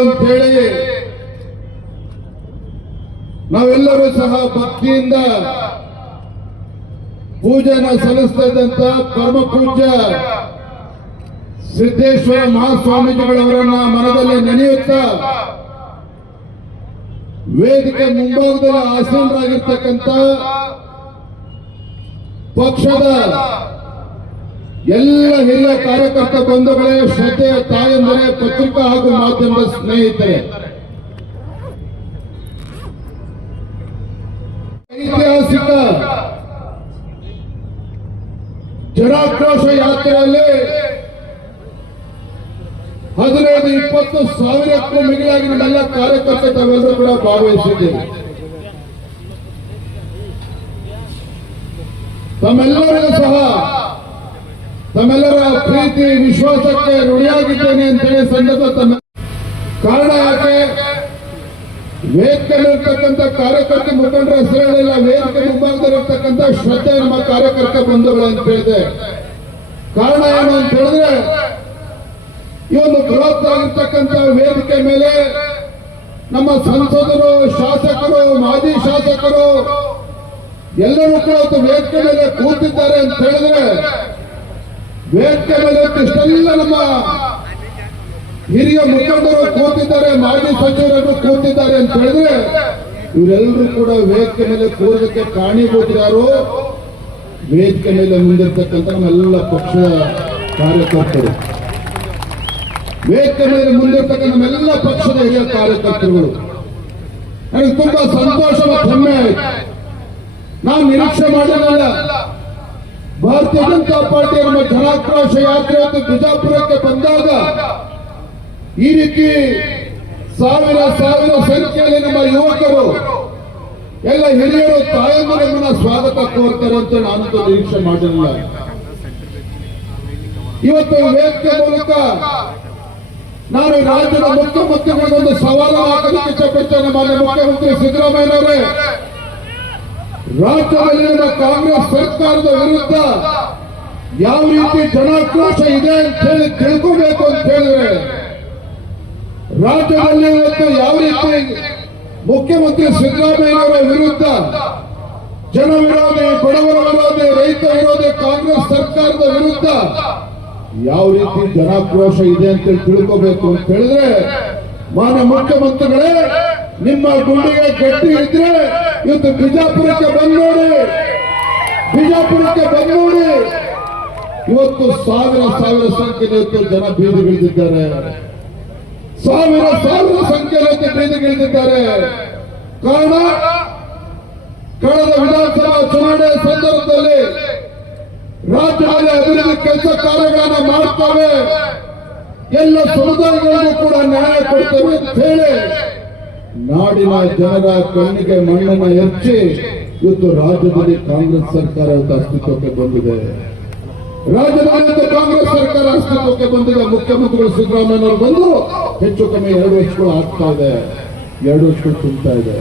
ಅಂತ ಹೇಳಿ ನಾವೆಲ್ಲರೂ ಸಹ ಭಕ್ತಿಯಿಂದ ಪೂಜೆನ ಸಲ್ಲಿಸ್ತಾ ಇದ್ದಂತ ಪರಮ ಪೂಜ್ಯ ಸಿದ್ದೇಶ್ವರ ಮಹಾಸ್ವಾಮೀಜಿಗಳವರನ್ನ ಮನದಲ್ಲಿ ನೆನೆಯುತ್ತಾ ವೇದಿಕೆ ಮುಂಭಾಗದಲ್ಲಿ ಆಸೀನರಾಗಿರ್ತಕ್ಕಂಥ ಪಕ್ಷದ ಎಲ್ಲ ಹಿರಿಯ ಕಾರ್ಯಕರ್ತ ಬಂಧುಗಳೇ, ಶ್ರದ್ಧೆಯ ತಾಯಂದರೆ, ಪತ್ರಿಕಾ ಹಾಗೂ ಮಾಧ್ಯಮದ ಸ್ನೇಹಿತರೆ. ಐತಿಹಾಸಿಕ ಜನಾಕ್ರೋಶ ಯಾತ್ರೆಯಲ್ಲಿ ಹದಿನೈದು, ಇಪ್ಪತ್ತು ಸಾವಿರಕ್ಕೂ ಮಿಗಿಲಾಗಿ ನಮ್ಮೆಲ್ಲ ಕಾರ್ಯಕರ್ತ ತಾವೆಲ್ಲರೂ ಕೂಡ ಭಾಗವಹಿಸಿದ್ದೀರಿ. ತಮ್ಮೆಲ್ಲರಿಗೂ ಸಹ ತಮ್ಮೆಲ್ಲರ ಪ್ರೀತಿ, ವಿಶ್ವಾಸಕ್ಕೆ ಋಣಿಯಾಗಿದ್ದೇನೆ ಅಂತೇಳಿ ಸಂದರ್ಭ ತಮ್ಮ ಕಾರಣ ಯಾಕೆ? ವೇದಿಕೆಯಲ್ಲಿರ್ತಕ್ಕಂಥ ಕಾರ್ಯಕರ್ತ ಮುಖಂಡರ ಹೆಸರುಗಳಿಲ್ಲ ವೇದಿಕೆ ಮುಂಭಾಗದಲ್ಲಿರ್ತಕ್ಕಂಥ ಶ್ರದ್ಧೆ ನಮ್ಮ ಕಾರ್ಯಕರ್ತ ಬಂಧುಗಳು ಅಂತ ಹೇಳಿದೆ. ಕಾರಣ ಏನು ಅಂತ ಹೇಳಿದ್ರೆ, ಈ ಒಂದು ಬೃಹತ್ತಾಗಿರ್ತಕ್ಕಂಥ ವೇದಿಕೆ ಮೇಲೆ ನಮ್ಮ ಸಂಸದರು, ಶಾಸಕರು, ಮಾಜಿ ಶಾಸಕರು ಎಲ್ಲರೂ ಕೂಡ ಒಂದು ವೇದಿಕೆ ಮೇಲೆ ಕೂತಿದ್ದಾರೆ ಅಂತ ಹೇಳಿದ್ರೆ ವೇದಿಕೆ ಮೇಲೆ ಇಷ್ಟೆಲ್ಲ ನಮ್ಮ ಹಿರಿಯ ಮುಖಂಡರು ಕೂತಿದ್ದಾರೆ, ಮಾಜಿ ಸಚಿವರನ್ನು ಕೂತಿದ್ದಾರೆ ಅಂತ ಹೇಳಿದ್ರೆ ಇವರೆಲ್ಲರೂ ಕೂಡ ವೇದಿಕೆ ಮೇಲೆ ಕೂರೋದಕ್ಕೆ ಕಾರಣೀಭೂತರಾರು ವೇದಿಕೆ ಮೇಲೆ ಮುಂದಿರ್ತಕ್ಕಂಥ ನಮ್ಮೆಲ್ಲ ಪಕ್ಷದ ಕಾರ್ಯಕರ್ತರು. ವೇದಿಕೆ ಮೇಲೆ ಮುಂದಿರ್ತಕ್ಕಂಥ ನಮ್ಮೆಲ್ಲ ಪಕ್ಷದ ಹಿರಿಯ ಕಾರ್ಯಕರ್ತರುಗಳು. ನನಗೆ ತುಂಬಾ ಸಂತೋಷ ಹೆಮ್ಮೆ ಆಯ್ತು. ನಾವು ನಿರೀಕ್ಷೆ ಮಾಡಿರಲಿಲ್ಲ. ಭಾರತೀಯ ಜನತಾ ಪಾರ್ಟಿ ನಮ್ಮ ಜನಾಕ್ರೋಶ ಯಾತ್ರೆ ಬಿಜಾಪುರಕ್ಕೆ ಬಂದಾಗ ಈ ರೀತಿ ಸಾವಿರ ಸಾವಿರ ಸಂಖ್ಯೆಯಲ್ಲಿ ನಮ್ಮ ಯುವಕರು, ಎಲ್ಲ ಹಿರಿಯರು ನಮ್ಮನ್ನ ಸ್ವಾಗತ ಕೋರ್ತಾರೆ ಅಂತ ನಾನು ನಿರೀಕ್ಷೆ ಮಾಡಿರಲಿಲ್ಲ ಇವತ್ತು ವೇದಿಕೆ ಮೂಲಕ ನಾನು ರಾಜ್ಯದ ಮುಖ್ಯಮಂತ್ರಿಗಳಿಗೊಂದು ಸವಾಲು ಹಾಕಲಿಕ್ಕೆ ಇಷ್ಟಪಡ್ತೇನೆ ಮಾನ್ಯ ಮುಖ್ಯಮಂತ್ರಿ ಸಿದ್ದರಾಮಯ್ಯನವರೇ. ರಾಜ್ಯದಲ್ಲಿರುವ ಕಾಂಗ್ರೆಸ್ ಸರ್ಕಾರದ ವಿರುದ್ಧ ಯಾವ ರೀತಿ ಜನಾಕ್ರೋಶ ಇದೆ ಅಂತ ಹೇಳಿ ತಿಳ್ಕೋಬೇಕು ಅಂತ ಹೇಳಿದ್ರೆ ರಾಜ್ಯದಲ್ಲಿ ಇವತ್ತು ಯಾವ ರೀತಿ ಮುಖ್ಯಮಂತ್ರಿ ಸಿದ್ದರಾಮಯ್ಯನವರ ವಿರುದ್ಧ ಜನ ವಿರೋಧಿ, ಬಡವರ ವಿರೋಧಿ, ರೈತ ವಿರೋಧಿ, ಕಾಂಗ್ರೆಸ್ ಸರ್ಕಾರದ ವಿರುದ್ಧ ಯಾವ ರೀತಿ ಜನಾಕ್ರೋಶ ಇದೆ ಅಂತ ತಿಳ್ಕೋಬೇಕು ಅಂತ ಹೇಳಿದ್ರೆ, ಮಾನ್ಯ ಮುಖ್ಯಮಂತ್ರಿಗಳೇ ನಿಮ್ಮ ಗುಂಡಿಗೆ ಗಟ್ಟಿ ಇದ್ರೆ ಇವತ್ತು ಬಿಜಾಪುರಕ್ಕೆ ಬಂದ್ ನೋಡಿ ಬಿಜಾಪುರಕ್ಕೆ ಬಂದ್ ನೋಡಿ ಇವತ್ತು ಸಾವಿರ ಸಾವಿರ ಸಂಖ್ಯೆಯಲ್ಲಿ ಜನ ಬೀದಿಗಿಳಿದಿದ್ದಾರೆ ಸಾವಿರ ಸಾವಿರ ಸಂಖ್ಯೆಯಲ್ಲಿ ಬೀದಿಗಿಳಿದಿದ್ದಾರೆ ಕಾರಣ, ಕಳೆದ ವಿಧಾನಸಭಾ ಚುನಾವಣೆ ಸಂದರ್ಭದಲ್ಲಿ ರಾಜ್ಯದಲ್ಲಿ ಅಭಿವೃದ್ಧಿ ಕೆಲಸ ಕಾರ್ಯಗಳನ್ನ ಮಾಡ್ತವೆ. ಎಲ್ಲ ಸಮುದಾಯಗಳಿಗೂ ಕೂಡ ನ್ಯಾಯ ಕೊಡ್ತೇವೆ ಅಂತ ಹೇಳಿ ನಾಡಿನ ಜನರ ಕಣ್ಣಿಗೆ ಮಣ್ಣನ್ನ ಹೆಚ್ಚಿ ಇವತ್ತು ರಾಜ್ಯದಲ್ಲಿ ಕಾಂಗ್ರೆಸ್ ಸರ್ಕಾರ ಅಸ್ತಿತ್ವಕ್ಕೆ ಬಂದಿದೆ. ರಾಜ್ಯದಲ್ಲಿ ಕಾಂಗ್ರೆಸ್ ಸರ್ಕಾರ ಅಸ್ತಿತ್ವಕ್ಕೆ ಬಂದಿದೆ. ಮುಖ್ಯಮಂತ್ರಿಗಳು ಸಿದ್ದರಾಮಯ್ಯ ಬಂದು ಹೆಚ್ಚು ಕಮ್ಮಿ ಎರಡು ವರ್ಷಗಳು ಆಗ್ತಾ ಇದೆ. ಎರಡು ವರ್ಷಗಳು ತುಂಬ್ತಾ ಇದೆ.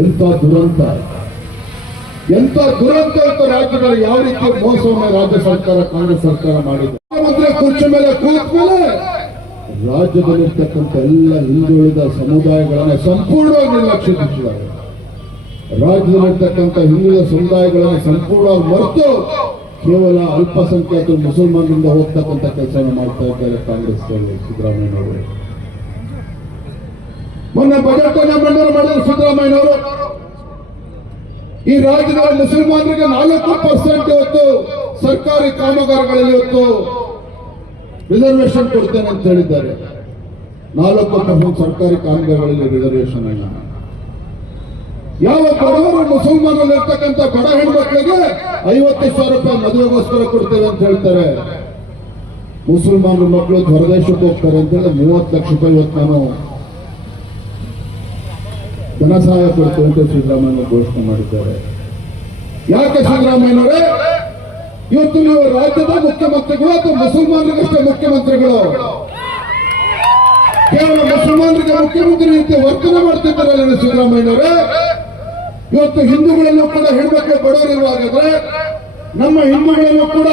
ಎಂತ ದುರಂತ. ಎಂತ ದುರಂತ ಅಂತ ರಾಜ್ಯದಲ್ಲಿ ಯಾವ ರೀತಿ ಮೋಸವನ್ನು ರಾಜ್ಯ ಸರ್ಕಾರ, ಕಾಂಗ್ರೆಸ್ ಸರ್ಕಾರ ಮಾಡಿದೆ. ಮುಖ್ಯಮಂತ್ರಿ ಕುರ್ಚಿ ಮೇಲೆ ಕೂತ್ ಮೇಲೆ ರಾಜ್ಯದಲ್ಲಿರ್ತಕ್ಕಂಥ ಎಲ್ಲ ಹಿಂದುಳಿದ ಸಮುದಾಯಗಳನ್ನು ಸಂಪೂರ್ಣವಾಗಿ ನಿರ್ಲಕ್ಷಿಸಿದ್ದಾರೆ. ರಾಜ್ಯದಲ್ಲಿರ್ತಕ್ಕಂಥ ಹಿಂದುಳಿದ ಸಮುದಾಯಗಳನ್ನು ಸಂಪೂರ್ಣವಾಗಿ ಮರೆತು ಕೇವಲ ಅಲ್ಪಸಂಖ್ಯಾತರು ಮುಸಲ್ಮಾನರಿಂದ ಹೋಗ್ತಕ್ಕಂಥ ಕೆಲಸ ಮಾಡ್ತಾ ಇದ್ದಾರೆ ಕಾಂಗ್ರೆಸ್ ಸಿದ್ದರಾಮಯ್ಯನವರು. ಮೊನ್ನೆ ಬಜೆಟ್ ಅನ್ನ ಮಂಡನೆ ಮಾಡಿದ ಸಿದ್ದರಾಮಯ್ಯನವರು. ಈ ರಾಜ್ಯದ ಮುಸಲ್ಮಾನರಿಗೆ ನಾಲ್ಕು ಪರ್ಸೆಂಟ್ ಇವತ್ತು ಸರ್ಕಾರಿ ಕಾಮಗಾರಿಗಳಲ್ಲಿ ಇವತ್ತು ರಿಸರ್ವೇಶನ್ ಕೊಡ್ತೇನೆ ಅಂತ ಹೇಳಿದ್ದಾರೆ. ನಾಲ್ಕು ಪರ್ಸೆಂಟ್ ಸರ್ಕಾರಿ ಕಾಮಗಾರಿಗಳಲ್ಲಿ ರಿಸರ್ವೇಶನ್ ಇಲ್ಲ. ಯಾವ ಬಡವರು ಮುಸಲ್ಮಾನಲ್ಲಿ ಇರ್ತಕ್ಕಂಥ ಬಡ ಹೆಣ್ಮಕ್ಳಿಗೆ ಐವತ್ತು ಸಾವಿರ ರೂಪಾಯಿ ಮದುವೆಗೋಸ್ಕರ ಕೊಡ್ತೇವೆ ಅಂತ ಹೇಳ್ತಾರೆ. ಮುಸಲ್ಮಾನರ ಮಕ್ಕಳು ಹೊರದೇಶಕ್ಕೆ ಹೋಗ್ತಾರೆ ಅಂತ ಹೇಳಿ ಮೂವತ್ತು ಲಕ್ಷ ರೂಪಾಯಿ ಇವತ್ತು ನಾನು ಧನ ಸಹಾಯ ಕೊಡ್ತೇವೆ ಅಂತ ಸಿದ್ದರಾಮಯ್ಯ ಘೋಷಣೆ ಮಾಡಿದ್ದಾರೆ. ಯಾಕೆ ಸಿದ್ದರಾಮಯ್ಯನವರೇ? ಇವತ್ತು ನೀವು ರಾಜ್ಯದ ಮುಖ್ಯಮಂತ್ರಿಗಳು ಅಥವಾ ಮುಸಲ್ಮಾನರಿಗಷ್ಟೇ ಮುಖ್ಯಮಂತ್ರಿಗಳು. ಕೇವಲ ಮುಸಲ್ಮಾನರಿಗೆ ಮುಖ್ಯಮಂತ್ರಿ ರೀತಿ ವರ್ತನೆ ಮಾಡ್ತಿದ್ದಾರಲ್ಲ ಸಿದ್ದರಾಮಯ್ಯನವರೇ? ಇವತ್ತು ಹಿಂದೂಗಳನ್ನು ಕೂಡ ಹೆಣ್ಮಕ್ಳು ಬಡವರಿರುವಾಗಾದ್ರೆ ನಮ್ಮ ಹಿಂದೂಗಳಲ್ಲೂ ಕೂಡ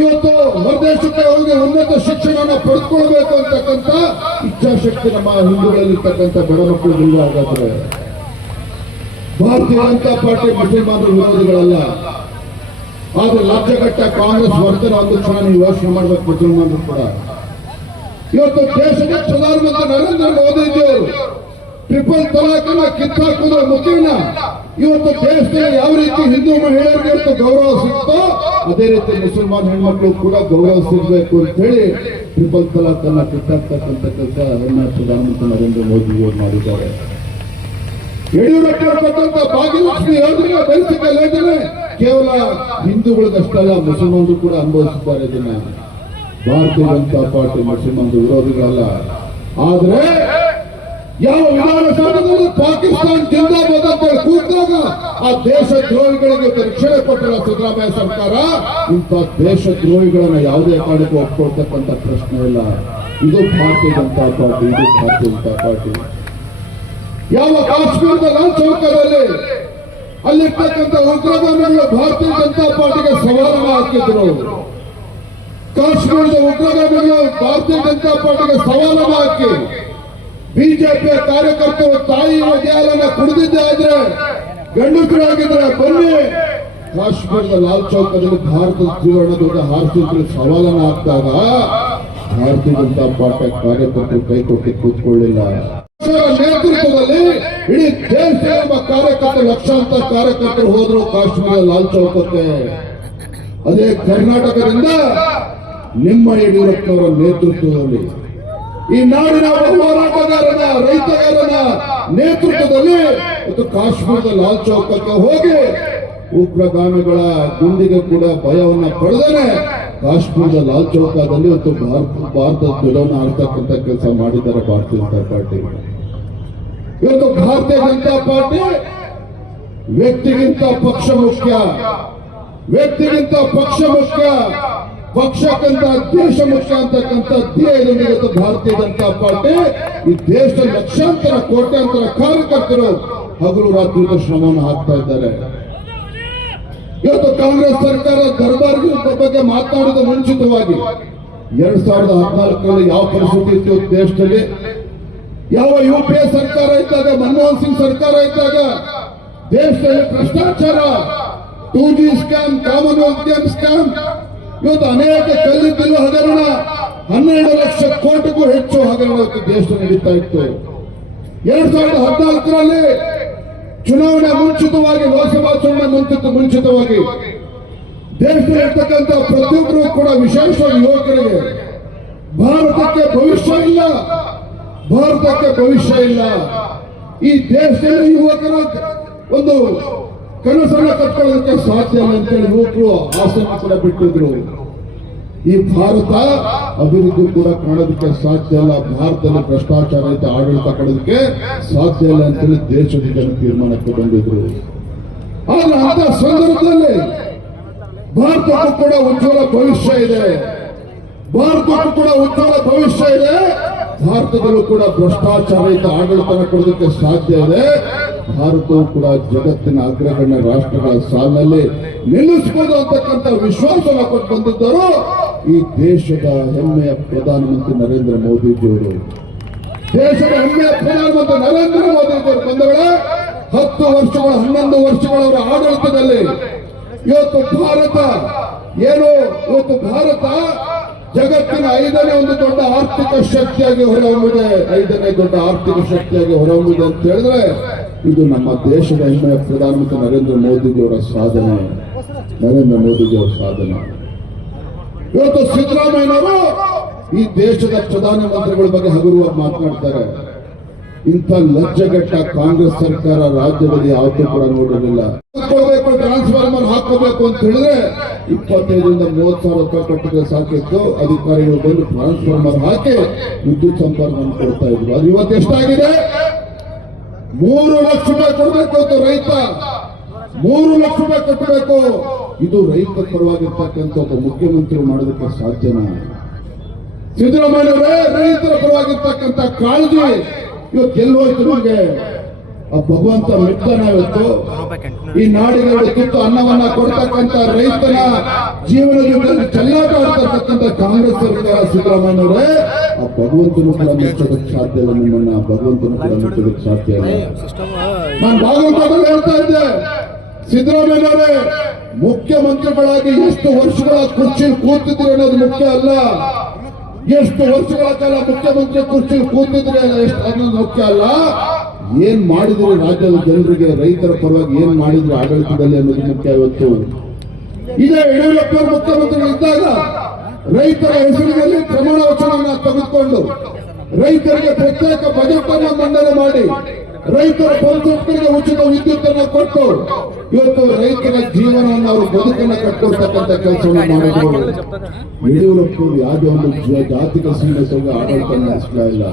ಇವತ್ತು ಹೊರದೇಶಕ್ಕೆ ಹೋಗಿ ಉನ್ನತ ಶಿಕ್ಷಣವನ್ನು ಪಡೆದುಕೊಳ್ಬೇಕು ಅಂತಕ್ಕಂಥ ಇಚ್ಛಾಶಕ್ತಿ ನಮ್ಮ ಹಿಂದೂಗಳಲ್ಲಿರ್ತಕ್ಕಂಥ ಬಡ ಮಕ್ಕಳಿಗಿಲ್ಲ ಹಾಗಾದ್ರೆ ಭಾರತೀಯ ಜನತಾ ಪಾರ್ಟಿ ಮುಸಲ್ಮಾನರ ವಿರೋಧಿಗಳಲ್ಲ. ಆದ್ರೆ ರಾಜ್ಯಘಟ್ಟ ಕಾಂಗ್ರೆಸ್ ವರ್ತನೆ ಅಂತ ಕ್ಷಣ ನೀವು ಯೋಚನೆ ಮಾಡ್ಬೇಕು ಮುಸಲ್ಮಾನರು ಕೂಡ. ಇವತ್ತು ದೇಶದ ಪ್ರಧಾನಮಂತ್ರಿ ನರೇಂದ್ರ ಮೋದಿಜಿಯವರು ಟ್ರಿಪಲ್ ತಲಾಖನ ಕಿತ್ತಾಕುವ ಮುಖೇನ, ಇವತ್ತು ದೇಶದಲ್ಲಿ ಯಾವ ರೀತಿ ಹಿಂದೂ ಮಹಿಳೆಯರಿಗೆ ಇವತ್ತು ಗೌರವ ಸಿಗ್ತೋ, ಅದೇ ರೀತಿ ಮುಸಲ್ಮಾನ್ ಹೆಣ್ಮಕ್ಳು ಕೂಡ ಗೌರವ ಸಿಗಬೇಕು ಅಂತ ಹೇಳಿ ಟ್ರಿಪಲ್ ತಲಾಖನ್ನ ಕಿತ್ತಾಕ್ತಕ್ಕಂಥ ಕೆಲಸ ಅದನ್ನ ಪ್ರಧಾನಮಂತ್ರಿ ನರೇಂದ್ರ ಮೋದಿ ಅವರು ಮಾಡಿದ್ದಾರೆ. ಯಡಿಯೂರಪ್ಪ ಭಾಗ್ಯಲಕ್ಷ್ಮಿ ಯೋಜನೆ ಬೇಸಿಕ ಯೋಜನೆ ಕೇವಲ ಹಿಂದೂಗಳಿಗಷ್ಟಲ್ಲ, ಮುಸಲ್ಮಾನರು ಕೂಡ ಅನುಭವಿಸುತ್ತಾರೆ ಇದನ್ನ. ಭಾರತೀಯ ಜನತಾ ಪಾರ್ಟಿ ಮುಸಲ್ಮಾನರು ವಿರೋಧಿಗಳಲ್ಲ. ಆದ್ರೆ ಯಾವ ವಿಧಾನಸೌಧದಲ್ಲಿ ಪಾಕಿಸ್ತಾನ ಜಿಂದಾಬಾದ್ ಅಂತ ಕೂತಾಗ ಆ ದೇಶ ದ್ರೋಹಿಗಳಿಗೆ ರಕ್ಷಣೆ ಕೊಟ್ಟರ ಸಿದ್ದರಾಮಯ್ಯ ಸರ್ಕಾರ ಇಂಥ ದೇಶ ದ್ರೋಹಿಗಳನ್ನ ಯಾವುದೇ ಕಾರಣಕ್ಕೂ ಒಪ್ಕೊಳ್ತಕ್ಕಂಥ ಪ್ರಶ್ನೆ ಇಲ್ಲ. ಇದು ಭಾರತೀಯ ಜನತಾ ಪಾರ್ಟಿ, ಇದು ಭಾರತೀಯ ಜನತಾ ಪಾರ್ಟಿ. ಯಾವ ಕಾಶ್ಮೀರದ ಲಾಲ್ ಚೌಕದಲ್ಲಿ ಅಲ್ಲಿರ್ತಕ್ಕಂಥ ಉಗ್ರಗಾಮಿಗಳು ಭಾರತೀಯ ಜನತಾ ಪಾರ್ಟಿಗೆ ಸವಾಲು ಹಾಕಿದ್ರು ಕಾಶ್ಮೀರದ ಉಗ್ರಗಾಮಿಗಳು ಭಾರತೀಯ ಜನತಾ ಪಾರ್ಟಿಗೆ ಸವಾಲು ಹಾಕಿ. ಬಿಜೆಪಿಯ ಕಾರ್ಯಕರ್ತರು ತಾಯಿ ಮಧ್ಯಾಹ್ನ ಕುಡಿದಿದ್ದೆ ಆದ್ರೆ ಗಂಡಸರಾಗಿದ್ರೆ ಬನ್ನಿ. ಕಾಶ್ಮೀರದ ಲಾಲ್ ಚೌಕದಲ್ಲಿ ಭಾರತದ ತ್ರಿವರ್ಣದಿಂದ ಹಾರಿಸಿದ್ರೆ ಸವಾಲನ್ನು ಹಾಕಿದಾಗ ಭಾರತೀಯ ಜನತಾ ಪಾರ್ಟಿ ಕಾರ್ಯಕರ್ತರು ಕೈ ಕೊಟ್ಟು ಕೂತ್ಕೊಳ್ಳಿಲ್ಲ. ನೇತೃತ್ವದಲ್ಲಿ ಇಡೀ ದೇಶ ಎಂಬ ಕಾರ್ಯಕರ್ತರು, ಲಕ್ಷಾಂತರ ಕಾರ್ಯಕರ್ತರು ಹೋದ್ರು ಕಾಶ್ಮೀರ ಲಾಲ್ ಚೌಕಕ್ಕೆ. ಅದೇ ಕರ್ನಾಟಕದಿಂದ ನಿಮ್ಮ ಯಡಿಯೂರಪ್ಪನವರ ನೇತೃತ್ವದಲ್ಲಿ. ಈ ನಾಡಿನ ಹೋರಾಟಗಾರನ, ರೈತಗಾರನ ನೇತೃತ್ವದಲ್ಲಿ ಮತ್ತು ಕಾಶ್ಮೀರದ ಲಾಲ್ ಚೌಕಕ್ಕೆ ಹೋಗಿ ಉಗ್ರಗಾಮಿಗಳ ಗುಂಡಿಗೆ ಕೂಡ ಭಯವನ್ನು ಪಡೆದರೆ ಕಾಶ್ಮೀರದ ಲಾಲ್ ಚೌಕದಲ್ಲಿ ಒಂದು ಭಾರತ ಭಾರತದ ಧ್ವಜವನ್ನು ಆಡ್ತಕ್ಕಂಥ ಕೆಲಸ ಮಾಡಿದ್ದಾರೆ ಭಾರತೀಯ ಜನತಾ ಪಾರ್ಟಿ. ಇವತ್ತು ಭಾರತೀಯ ಜನತಾ ಪಾರ್ಟಿ ವ್ಯಕ್ತಿಗಿಂತ ಪಕ್ಷ ಮುಖ್ಯ. ವ್ಯಕ್ತಿಗಿಂತ ಪಕ್ಷ ಮುಖ್ಯ. ಪಕ್ಷಕ್ಕಿಂತ ದೇಶ ಮುಖ್ಯ ಅಂತಕ್ಕಂಥ ಇವತ್ತು ಭಾರತೀಯ ಜನತಾ ಪಾರ್ಟಿ. ಈ ದೇಶದ ಲಕ್ಷಾಂತರ ಕೋಟ್ಯಾಂತರ ಕಾರ್ಯಕರ್ತರು ಹಗಲು ರಾತ್ರಿ ಶ್ರಮವನ್ನು ಹಾಕ್ತಾ ಇದ್ದಾರೆ. ಇವತ್ತು ಕಾಂಗ್ರೆಸ್ ಸರ್ಕಾರ ದರ್ಬಾರ್ ಬಗ್ಗೆ ಮಾತನಾಡಿದ ಮುಂಚಿತವಾಗಿ. ಎರಡ್ ಸಾವಿರದ ಹದಿನಾಲ್ಕರಲ್ಲಿ ಯಾವ ಪರಿಸ್ಥಿತಿ ಇತ್ತು ದೇಶದಲ್ಲಿ? ಯಾವ ಯು ಪಿ ಎ ಸರ್ಕಾರ ಇದ್ದಾಗ, ಮನಮೋಹನ್ ಸಿಂಗ್ ಸರ್ಕಾರ ಇದ್ದಾಗ ದೇಶದಲ್ಲಿ ಭ್ರಷ್ಟಾಚಾರ two G scam Commonwealth game scam, ಇವತ್ತು ಅನೇಕ ಕಲ್ಲಿದ್ದಲು ಹಗರಣ, ಹನ್ನೆರಡು ಲಕ್ಷ ಕೋಟಿಗೂ ಹೆಚ್ಚು ಹಗರಣ ದೇಶ ನಡೀತಾ ಇತ್ತು. ಎರಡ್ ಸಾವಿರದ ಹದಿನಾಲ್ಕರಲ್ಲಿ ಚುನಾವಣೆ ಮುಂಚಿತವಾಗಿ ಲೋಕಸಭಾ ಚುನಾವಣೆ ಮುಂಚಿತ ಮುಂಚಿತವಾಗಿ. ದೇಶದಲ್ಲಿ ಇರ್ತಕ್ಕಂಥ ಪ್ರತಿಯೊಬ್ಬರು ಕೂಡ, ವಿಶೇಷವಾಗಿ ಯುವಕರಿಗೆ, ಭಾರತಕ್ಕೆ ಭವಿಷ್ಯ ಇಲ್ಲ. ಭಾರತಕ್ಕೆ ಭವಿಷ್ಯ ಇಲ್ಲ. ಈ ದೇಶದಲ್ಲಿ ಯುವಕರ ಒಂದು ಕನಸನ್ನ ಕಟ್ಕೊಳ್ಳೋದಕ್ಕೆ ಸಾಧ್ಯ ಅಂತೇಳಿ ಯುವಕರು ಆಸೆ ಕೂಡ ಬಿಟ್ಟಿದ್ರು. ಈ ಭಾರತ ಅಭಿವೃದ್ಧಿ ಕೂಡ ಕಾಣೋದಕ್ಕೆ ಸಾಧ್ಯ ಇಲ್ಲ ಭಾರತದಲ್ಲಿ ಭ್ರಷ್ಟಾಚಾರ ಐತೆ, ಆಡಳಿತ ಕೊಡೋದಕ್ಕೆ ಸಾಧ್ಯ ಇಲ್ಲ ಅಂತೇಳಿ ದೇಶದ ಜನ ತೀರ್ಮಾನಕ್ಕೆ ಬಂದಿದ್ರು. ಆದ್ರೆ ಅಂತ ಸಂದರ್ಭದಲ್ಲಿ ಭಾರತಕ್ಕೂ ಕೂಡ ಉಜ್ವಲ ಭವಿಷ್ಯ ಇದೆ. ಭಾರತಕ್ಕೂ ಕೂಡ ಉಜ್ವಲ ಭವಿಷ್ಯ ಇದೆ. ಭಾರತದಲ್ಲೂ ಕೂಡ ಭ್ರಷ್ಟಾಚಾರ ಆಡಳಿತ ಕೊಡೋದಕ್ಕೆ ಸಾಧ್ಯ ಇದೆ. ಭಾರತವು ಕೂಡ ಜಗತ್ತಿನ ಅಗ್ರಗಣ್ಯ ರಾಷ್ಟ್ರಗಳ ಸಾಲಿನಲ್ಲಿ ನಿಲ್ಲಿಸಬಹುದು ಅಂತಕ್ಕಂಥ ವಿಶ್ವಾಸವನ್ನು ಕೊಟ್ಟು ಬಂದಿದ್ದರು ಈ ದೇಶದ ಹೆಮ್ಮೆಯ ಪ್ರಧಾನಮಂತ್ರಿ ನರೇಂದ್ರ ಮೋದಿಜಿಯವರು. ದೇಶದ ಹೆಮ್ಮೆಯ ಪ್ರಧಾನಮಂತ್ರಿ ನರೇಂದ್ರ ಮೋದಿಜಿಯವರು ಬಂದವರ, ಹತ್ತು ವರ್ಷಗಳ, ಹನ್ನೊಂದು ವರ್ಷಗಳ ಅವರ ಆಡಳಿತದಲ್ಲಿ ಇವತ್ತು ಭಾರತ ಏನು? ಇವತ್ತು ಭಾರತ ಜಗತ್ತಿನ ಐದನೇ ಒಂದು ದೊಡ್ಡ ಆರ್ಥಿಕ ಶಕ್ತಿಯಾಗಿ ಹೊರಹೊಮ್ಮಿದೆ. ಐದನೇ ದೊಡ್ಡ ಆರ್ಥಿಕ ಶಕ್ತಿಯಾಗಿ ಹೊರಹೊಮ್ಮಿದೆ ಅಂತ ಹೇಳಿದ್ರೆ ಇದು ನಮ್ಮ ದೇಶದ ಹೆಮ್ಮೆಯ ಪ್ರಧಾನಮಂತ್ರಿ ನರೇಂದ್ರ ಮೋದಿಜಿಯವರ ಸಾಧನೆ. ನರೇಂದ್ರ ಮೋದಿಜಿಯವರ ಸಾಧನೆ. ಇವತ್ತು ಸಿದ್ದರಾಮಯ್ಯನವರು ಈ ದೇಶದ ಪ್ರಧಾನಮಂತ್ರಿಗಳ ಬಗ್ಗೆ ಹಗುರವಾಗಿ ಮಾತನಾಡ್ತಾರೆ. ಇಂಥ ಲಜ್ಜೆಗೆಟ್ಟ ಕಾಂಗ್ರೆಸ್ ಸರ್ಕಾರ ರಾಜ್ಯದಲ್ಲಿ ಯಾವತ್ತೂ ಕೂಡ ನೋಡಿರಲಿಲ್ಲ. ಹಾಕೋಬೇಕು ಟ್ರಾನ್ಸ್ಫಾರ್ಮರ್ ಹಾಕೋಬೇಕು ಅಂತ ಹೇಳಿದ್ರೆ ಇಪ್ಪತ್ತೈದರಿಂದ ಮೂವತ್ತು ಸಾವಿರ ರೂಪಾಯಿ ಕೊಟ್ಟಿದ್ರೆ ಸಾಕಿತ್ತು. ಅಧಿಕಾರಿಗಳು ಬಂದು ಟ್ರಾನ್ಸ್ಫಾರ್ಮರ್ ಹಾಕಿ ವಿದ್ಯುತ್ ಸಂಪರ್ಕ ಕೊಡ್ತಾ ಇದ್ರು. ಅದು ಇವತ್ತು ಎಷ್ಟಾಗಿದೆ? ಮೂರು ಲಕ್ಷ ರೂಪಾಯಿ ಕೊಡಬೇಕು ಅಂತ ರೈತ. ಮೂರು ಲಕ್ಷ ರೂಪಾಯಿ ಕಟ್ಟಬೇಕು ಇದು ರೈತ ಪರವಾಗಿರ್ತಕ್ಕಂಥ ಒಬ್ಬ ಮುಖ್ಯಮಂತ್ರಿ ಮಾಡೋದಕ್ಕೆ ಸಾಧ್ಯನಾ? ಸಿದ್ದರಾಮಯ್ಯವರೇ ರೈತರ ಪರವಾಗಿರ್ತಕ್ಕಂಥ ಕಾಳಜಿ. ಇವತ್ತು ಎಲ್ಲಿ ಹೋಯ್ತು ನಿಮಗೆ. ಆ ಭಗವಂತ ಮೆತ್ತನ ಇವತ್ತು ಈ ನಾಡಿನ ಕಿತ್ತು ಅನ್ನವನ್ನ ಕೊಡ್ತಕ್ಕಂತ ರೈತನ ಜೀವನ ಚೆಲ್ಲಾಟ ಆಡ್ತಕ್ಕಂಥ ಕಾಂಗ್ರೆಸ್ ಸರ್ಕಾರ ಸಿದ್ದರಾಮಯ್ಯನವರೇ, ಆ ಭಗವಂತನು ಕೂಡ ಮೆಚ್ಚೋದಕ್ಕೆ ಸಾಧ್ಯ ಇಲ್ಲ ನಿಮ್ಮನ್ನ ಭಗವಂತನು ಕೂಡ ಮೆಚ್ಚೋದಕ್ಕೆ ಸಾಧ್ಯ ಇಲ್ಲ. ನಾನು ಬಾಗಲಕೋಟಲ್ಲಿ ಹೇಳ್ತಾ ಇದ್ದೆ, ಸಿದ್ದರಾಮಯ್ಯನವರೇ, ಮುಖ್ಯಮಂತ್ರಿಗಳಾಗಿ ಎಷ್ಟು ವರ್ಷಗಳ ಕುರ್ಚಿ ಕೂತಿದ್ರು ಅನ್ನೋದು ಮುಖ್ಯ ಅಲ್ಲ. ಎಷ್ಟು ವರ್ಷಗಳ ಕಾಲ ಮುಖ್ಯಮಂತ್ರಿ ಕುರ್ಚಿ ಕೂತಿದ್ರೆ ಅನ್ನೋದು ಮುಖ್ಯ ಅಲ್ಲ. ಏನ್ ಮಾಡಿದ್ರು ರಾಜ್ಯದ ಜನರಿಗೆ, ರೈತರ ಪರವಾಗಿ ಏನ್ ಮಾಡಿದ್ರು ಆಡಳಿತದಲ್ಲಿ ಅನ್ನೋದು ಮುಖ್ಯ ಇವತ್ತು. ಇದೇ ಯಡಿಯೂರಪ್ಪ ಮುಖ್ಯಮಂತ್ರಿಗಳಿದ್ದಾಗ ರೈತರ ಹೆಸರಿನಲ್ಲಿ ಪ್ರಮಾಣ ವಚನವನ್ನ ತೆಗೆದುಕೊಂಡು ರೈತರಿಗೆ ಪ್ರತ್ಯೇಕ ಬಜೆಟ್ ಅನ್ನು ಮಂಡನೆ ಮಾಡಿ ರೈತರ ಪಂಚಾಯತ್ಗಳಿಗೆ ಉಚಿತ ವಿದ್ಯುತ್ ಅನ್ನು ಕೊಟ್ಟು ಇವತ್ತು ರೈತರ ಜೀವನವನ್ನು ಅವರು ಬದುಕನ್ನ ಕಟ್ಕೊಳ್ತಕ್ಕಂಥ ಕೆಲಸವನ್ನು ಮಾಡಿದ್ರು. ಯಡಿಯೂರಪ್ಪ ಯಾವುದೇ ಒಂದು ಜ- ಜಾತಿಕ ಸಂಘ ಆಡಳಿತ ನಡೆಸ್ತಾ ಇಲ್ಲ.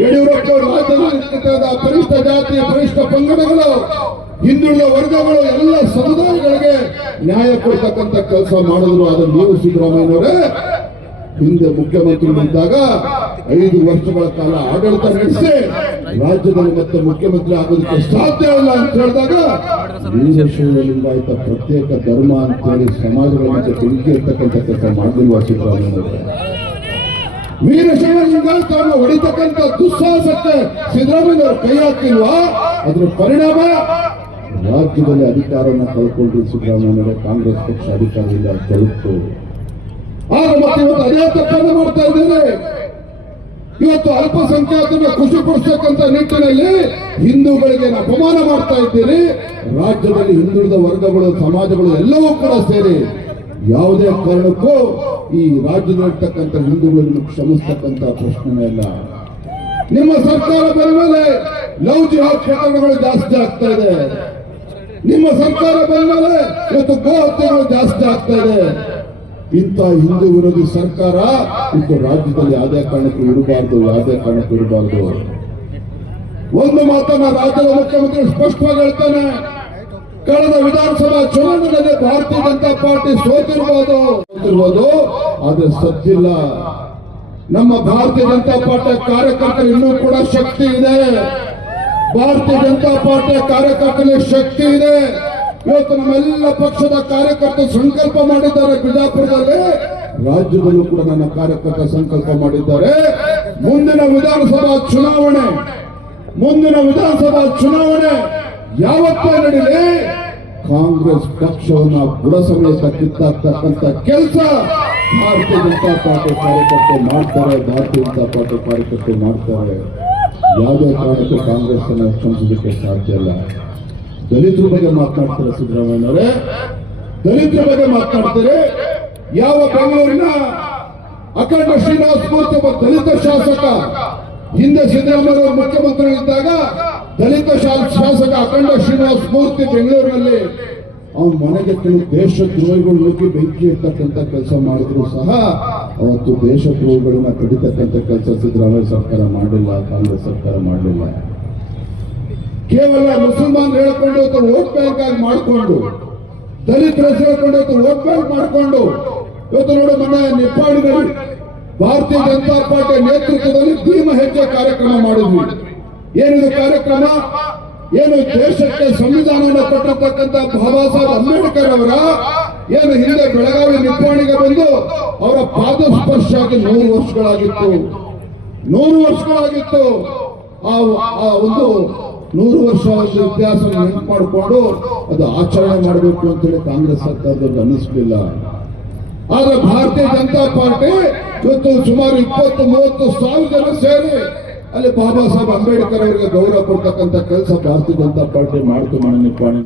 ಯಡಿಯೂರಪ್ಪ ಅವರು ರಾಜ್ಯದ ಪರಿಷ್ಠ ಜಾತಿ ಪರಿಷ್ಠ ಪಂಗಡಗಳು, ಹಿಂದುಳಿದ ವರ್ಗಗಳು, ಎಲ್ಲ ಸಮುದಾಯಗಳಿಗೆ ನ್ಯಾಯ ಕೊಡ್ತಕ್ಕಂಥ ಕೆಲಸ ಮಾಡಿದ್ರು. ಅದನ್ನು ನೀವು ಸಿದ್ದರಾಮಯ್ಯನವರೇ, ಹಿಂದೆ ಬಂದಾಗ ಐದು ವರ್ಷಗಳ ಕಾಲ ಆಡಳಿತ ನಡೆಸಿ ರಾಜ್ಯದಲ್ಲಿ ಮತ್ತೆ ಮುಖ್ಯಮಂತ್ರಿ ಆಗೋದಕ್ಕೆ ಸಾಧ್ಯ ಇಲ್ಲ ಅಂತ ಹೇಳಿದಾಗ ಲಿಂಗಾಯತ ಪ್ರತ್ಯೇಕ ಧರ್ಮ ಅಂತ ಹೇಳಿ ಸಮಾಜಗಳ ಮತ್ತೆ ಬೆಂಕಿ ಇರ್ತಕ್ಕಂಥ ಕೆಲಸ ಮಾಡಿಲ್ವಾ ವೀರಶೈವ ತಾನು ಹೊಡಿತಕ್ಕಂಥ ದುಸ್ಸಾಹಸಕ್ಕೆ ಸಿದ್ದರಾಮಯ್ಯ ಕೈ ಹಾಕಿಲ್ವಾ ಅದರ ಪರಿಣಾಮ ರಾಜ್ಯದಲ್ಲಿ ಅಧಿಕಾರವನ್ನು ಕಳ್ಕೊಂಡು ಸಿದ್ದರಾಮಯ್ಯ ಕಾಂಗ್ರೆಸ್ ಪಕ್ಷ ಅಧಿಕಾರದಿಂದ ತಲುಪ್ತು. ಆಗ ಮತ್ತೆ ಇವತ್ತು ಅದೇ ತಪ್ಪನ್ನು ಮಾಡ್ತಾ ಇದ್ದೇನೆ. ಇವತ್ತು ಅಲ್ಪಸಂಖ್ಯಾತರನ್ನ ಖುಷಿ ಪಡಿಸ್ತಕ್ಕಂಥ ನಿಟ್ಟಿನಲ್ಲಿ ಹಿಂದೂಗಳಿಗೆ ಅಪಮಾನ ಮಾಡ್ತಾ ಇದ್ದೇನೆ. ರಾಜ್ಯದಲ್ಲಿ ಹಿಂದುಳಿದ ವರ್ಗಗಳು, ಸಮಾಜಗಳು ಎಲ್ಲವೂ ಕೂಡ ಸೇರಿ ಯಾವುದೇ ಕಾರಣಕ್ಕೂ ಈ ರಾಜ್ಯದಲ್ಲಿರ್ತಕ್ಕಂಥ ಹಿಂದೂಗಳನ್ನು ಕ್ಷಮಿಸ್ತಕ್ಕಂಥ ಪ್ರಶ್ನೆ ಇಲ್ಲ. ನಿಮ್ಮ ಸರ್ಕಾರ ಬಂದ ಮೇಲೆ ಲವ್ ಜಿಹಾದ್ ಪ್ರಕರಣಗಳು ಜಾಸ್ತಿ ಆಗ್ತಾ ಇದೆ. ನಿಮ್ಮ ಸರ್ಕಾರ ಬಂದ ಮೇಲೆ ಇವತ್ತು ಗೋ ಹತ್ಯೆಗಳು ಜಾಸ್ತಿ ಆಗ್ತಾ ಇದೆ. ಇಂಥ ಹಿಂದೂ ವಿರೋಧಿ ಸರ್ಕಾರ ಇಂಥ ರಾಜ್ಯದಲ್ಲಿ ಯಾವುದೇ ಕಾರಣಕ್ಕೂ ಇರಬಾರ್ದು, ಯಾವುದೇ ಕಾರಣಕ್ಕೂ ಇರಬಾರ್ದು. ಒಂದು ಮಾತನ್ನ ರಾಜ್ಯದ ಮುಖ್ಯಮಂತ್ರಿ ಸ್ಪಷ್ಟವಾಗಿ ಹೇಳ್ತಾನೆ ಕಳೆದ ವಿಧಾನಸಭಾ ಚುನಾವಣೆಯಲ್ಲಿ ಭಾರತೀಯ ಜನತಾ ಪಾರ್ಟಿ ಸೋತಿರ್ಬೋದು. ಸೋತಿರ್ಬೋದು ಅದು ಸತ್ಯಿಲ್ಲ ನಮ್ಮ ಭಾರತೀಯ ಜನತಾ ಪಾರ್ಟಿಯ ಕಾರ್ಯಕರ್ತರು ಇನ್ನೂ ಕೂಡ ಶಕ್ತಿ ಇದೆ. ಭಾರತೀಯ ಜನತಾ ಪಾರ್ಟಿಯ ಕಾರ್ಯಕರ್ತರಿಗೆ ಶಕ್ತಿ ಇದೆ. ಇವತ್ತು ನಮ್ಮೆಲ್ಲ ಪಕ್ಷದ ಕಾರ್ಯಕರ್ತರು ಸಂಕಲ್ಪ ಮಾಡಿದ್ದಾರೆ. ಬಿಜಾಪುರದಲ್ಲಿ ರಾಜ್ಯದಲ್ಲೂ ಕೂಡ ನನ್ನ ಕಾರ್ಯಕರ್ತ ಸಂಕಲ್ಪ ಮಾಡಿದ್ದಾರೆ. ಮುಂದಿನ ವಿಧಾನಸಭಾ ಚುನಾವಣೆ, ಮುಂದಿನ ವಿಧಾನಸಭಾ ಚುನಾವಣೆ. ಯಾವತ್ತೇ ನಡೀಲಿ, ಕಾಂಗ್ರೆಸ್ ಪಕ್ಷವನ್ನ ಬುಡ ಸಮೇತ ಕಿತ್ತಾಕ್ತಕ್ಕಂಥ ಕೆಲಸ ಭಾರತೀಯ ಜನತಾ ಪಾರ್ಟಿ ಕಾರ್ಯಕರ್ತರು ಮಾಡ್ತಾರೆ, ಭಾರತೀಯ ಜನತಾ ಪಾರ್ಟಿ ಕಾರ್ಯಕರ್ತರು ಮಾಡ್ತಾರೆ. ಯಾವುದೇ ಕಾರಣಕ್ಕೂ ಕಾಂಗ್ರೆಸ್ ಅನ್ನು ಸಂಸದಕ್ಕೆ ಸಾಧ್ಯ ಇಲ್ಲ. ದಲಿತರ ಬಗ್ಗೆ ಮಾತನಾಡ್ತಾರೆ ಸಿದ್ದರಾಮಯ್ಯನವರೇ ದಲಿತರ ಬಗ್ಗೆ ಮಾತನಾಡ್ತಾರೆ? ಯಾವ ಬೆಂಗಳೂರಿನ ಅಖಂಡ ಶ್ರೀನಿವಾಸ ಒಬ್ಬ ದಲಿತ ಶಾಸಕ, ಹಿಂದೆ ಸಿದ್ದರಾಮಯ್ಯ ಮುಖ್ಯಮಂತ್ರಿ ಇದ್ದಾಗ ದಲಿತ ಶಾಸಕ ಅಖಂಡ ಶ್ರೀನಿವಾಸ ಮೂರ್ತಿ ಬೆಂಗಳೂರಿನಲ್ಲಿ ಅವನ ಮನೆಗೆ ಕೆಲವು ದೇಶದ್ರೋಹಿಗಳು ಹೋಗಿ ಬೆಂಕಿ ಇರ್ತಕ್ಕಂಥ ಕೆಲಸ ಮಾಡಿದ್ರು ಸಹ ಅವತ್ತು ದೇಶದ್ರೋಹಿಗಳನ್ನ ಕಡಿತಕ್ಕಂಥ ಕೆಲಸ ಸಿದ್ದರಾಮಯ್ಯ ಸರ್ಕಾರ ಮಾಡಲಿಲ್ಲ ಕಾಂಗ್ರೆಸ್ ಸರ್ಕಾರ ಮಾಡಲಿಲ್ಲ ಕೇವಲ ಮುಸಲ್ಮಾನ್ ಹೇಳ್ಕೊಂಡು ಅಥವಾ ವೋಟ್ ಬ್ಯಾಂಕ್ ಆಗಿ ಮಾಡಿಕೊಂಡು, ದಲಿತರ ಹೇಳ್ಕೊಂಡು ಅಥವಾ ವೋಟ್ ಬ್ಯಾಂಕ್ ಮಾಡಿಕೊಂಡು, ಇವತ್ತು ನೋಡು ಮೊನ್ನೆ ನಿಪ್ಪಾಣಿನಲ್ಲಿ ಭಾರತೀಯ ಜನತಾ ಪಾರ್ಟಿ ನೇತೃತ್ವದಲ್ಲಿ ಭೀಮ ಹೆಜ್ಜೆ ಕಾರ್ಯಕ್ರಮ ಮಾಡಿದ್ವಿ. ಏನಿದು ಕಾರ್ಯಕ್ರಮ? ಏನು ದೇಶಕ್ಕೆ ಸಂವಿಧಾನವನ್ನು ಕೊಟ್ಟಿರ್ತಕ್ಕಂಥ ಬಾಬಾ ಸಾಹೇಬ್ ಅಂಬೇಡ್ಕರ್ ಅವರ? ಏನು ಹಿಂದೆ ಬೆಳಗಾವಿ ನಿಪ್ಪಾಣಿಗೆ ಬಂದು ಅವರ ಪಾದ ಸ್ಪರ್ಶ ಆಗಿ ನೂರು ವರ್ಷಗಳಾಗಿತ್ತು. ನೂರು ವರ್ಷಗಳಾಗಿತ್ತು. ಆ ಒಂದು ನೂರು ವರ್ಷ ಇತಿಹಾಸ ನೆನಪು ಮಾಡಿಕೊಂಡು ಅದು ಆಚರಣೆ ಮಾಡಬೇಕು ಅಂತೇಳಿ ಕಾಂಗ್ರೆಸ್ ಸರ್ಕಾರದವ್ರಿಗೆ ಅನ್ನಿಸ್ಲಿಲ್ಲ ಆದ್ರೆ ಭಾರತೀಯ ಜನತಾ ಪಾರ್ಟಿ ಇವತ್ತು ಸುಮಾರು ಇಪ್ಪತ್ತು, ಮೂವತ್ತು ಸಾವಿರ ಜನ ಸೇರಿ ಅಲ್ಲಿ ಬಾಬಾ ಸಾಹೇಬ್ ಅಂಬೇಡ್ಕರ್ ಅವರಿಗೆ ಗೌರವ ಕೊಡ್ತಕ್ಕಂಥ ಕೆಲಸ ಭಾರತೀಯ ಜನತಾ ಪಾರ್ಟಿ ಮಾಡ್ತು ಮಾಡಿ ನಿಪ್ಪಾಣಿ.